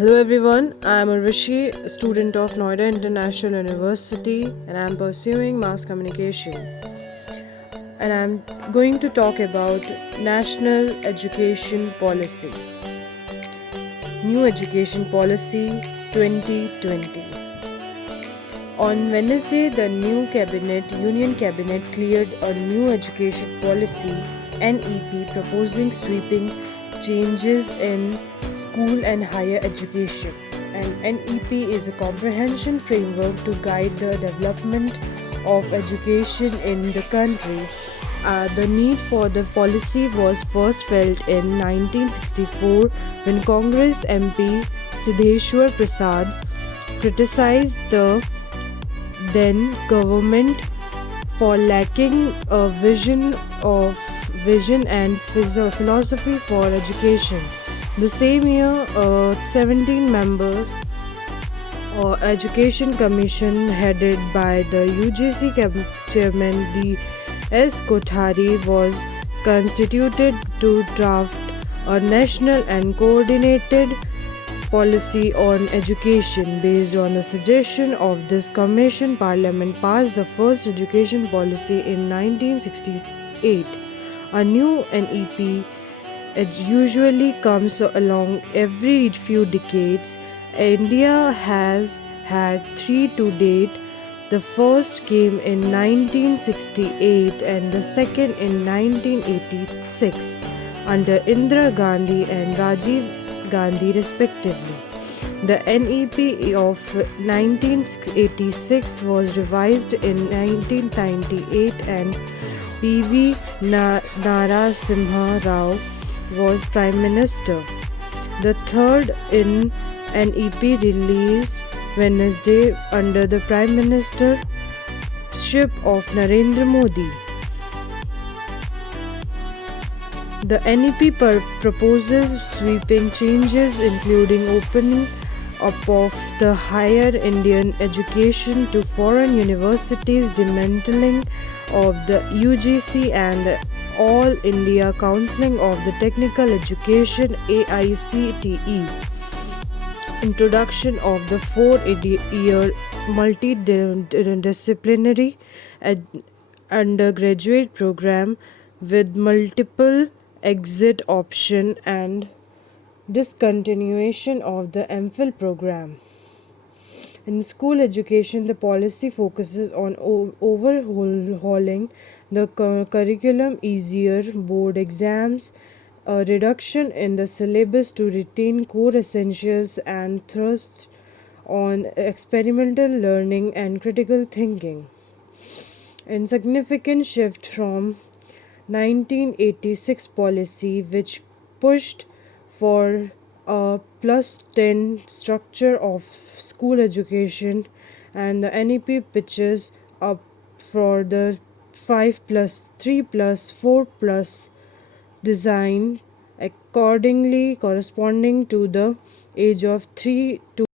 Hello everyone, I am Urvashi, a student of Noida International University, and I am pursuing mass communication. And I am going to talk about National Education Policy. New Education Policy 2020. On Wednesday, the Union Cabinet cleared a new education policy NEP proposing sweeping changes in school and higher education. And NEP is a comprehension framework to guide the development of education in the country. The need for the policy was first felt in 1964 when Congress MP Siddheshwar Prasad criticized the then government for lacking a vision and philosophy for education. The same year, a 17-member education commission headed by the UGC chairman D.S. Kothari was constituted to draft a national and coordinated policy on education. Based on the suggestion of this commission, Parliament passed the first education policy in 1968. A new NEP usually comes along every few decades. India has had three to date. The first came in 1968 and the second in 1986 under Indira Gandhi and Rajiv Gandhi respectively. The NEP of 1986 was revised in 1998 and P.V. Narasimha Rao was Prime Minister. The third in NEP released Wednesday under the Prime Ministership of Narendra Modi. The NEP proposes sweeping changes including opening up of the higher Indian education to foreign universities, dismantling of the UGC and All India Council of the Technical Education AICTE, introduction of the 4-year multidisciplinary undergraduate program with multiple exit option and discontinuation of the MPhil program. In school education, the policy focuses on overhauling the curriculum, easier board exams, a reduction in the syllabus to retain core essentials, and thrust on experimental learning and critical thinking. A significant shift from 1986 policy, which pushed for a +10 structure of school education, and the NEP pitches up for the 5+3+4+ design accordingly corresponding to the age of 3 to